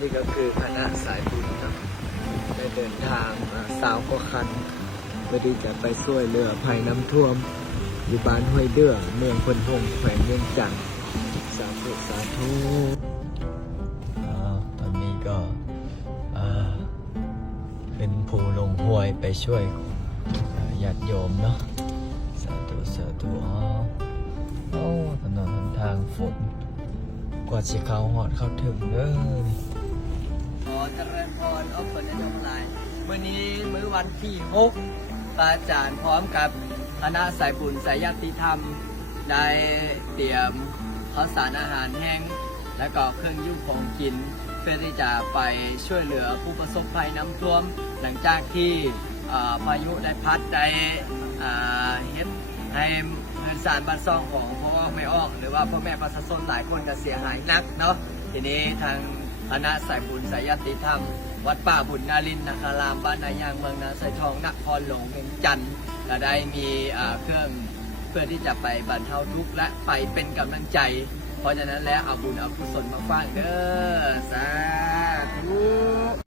นี่ก็คือคณะสายบุญเนาะได้เดินทางสาวกว่าคันเพื่อที่จะไปช่วยเหลือภัยน้ำท่วมอยู่บ้านห้วยเดือเมืองพนพงแขวงเวียงจันทร์สาธุสาธุตอนนี้ก็เป็นผู้ลงห้วยไปช่วยญาติโยมเนาะสาธุสาธุโอ้ถนนทางฝนกว่าสิเขาหอดเข้าถึงเด้อขอเจริญพรเอาคนในทั้งหลายเมื่อนี้มื้อวันที่6อาจารย์พร้อมกับคณะสายบุญสายญาติธรรมได้เตรียมข้าวสารอาหารแห้งและก็เครื่องยุ่งของกินเพื่อที่จะไปช่วยเหลือผู้ประสบภัยน้ำท่วมหลังจากที่พายุได้พัดได้เฮ็ดให้เงินสารบ้านซ่องของพ่อไม่ออกหรือว่าพ่อแม่ประชาชนหลายคนก็เสียหายหนักเนาะทีนี้ทางคณะสายบุญสายญาติธรรมวัดป่าบุญนารินทร์นาคารามบ้านนายางเมืองนาไซทองนครหลวงเวียงจันทร์ก็ได้มีเครื่องเพื่อที่จะไปบรรเทาทุกข์และไปเป็นกำลังใจเพราะฉะนั้นแล้วเอาบุญเอากุศลมาฝากเด้อสาธุ